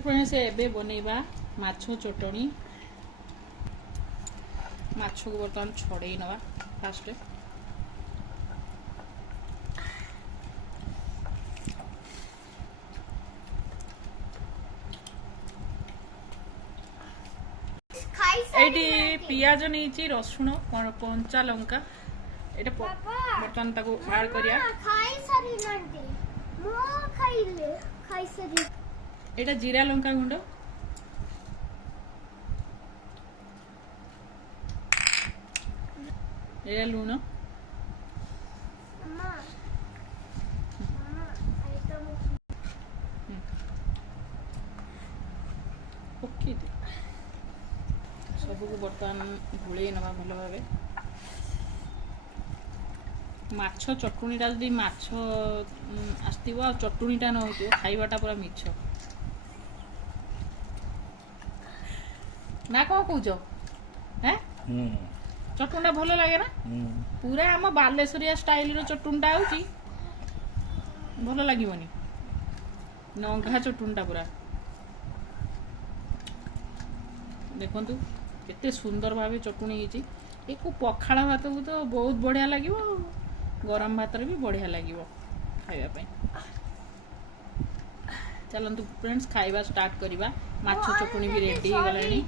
Friends एबे बनैबा माछ चटनी। माछ को बर्तमान छड़े नवा फास्ट एटी पियाज नहीं रसुण कंचा लंका एटा बर्तमान ताको ऐड करिया एटा जीरा लंका गुंड एटा लूण ओके सबको बर्तमान घोड़े नवा भल भाव माछ चटुनीटा जदि माछ आसथिबो आ चटुनीटा न होइतो खाइबाटा पूरा मिछ ना कौन कौच हैं चटुनटा भल लगे ना पूरा आम बालेश्वरिया स्टाइल रो चटुनटा होची भल लागिवनी नंगा चटुनटा पूरा देखंतु केते सुंदर भावे चटुनी हिची एको पखाड़ा भात को तो बहुत बढ़िया लागिवो गरम भात रे भी बढ़िया लागिवो खाइबा पई चलंतु फ्रेंड्स खाइबा स्टार्ट करिबा माछ चटुनी भी रेडी हो गलानी।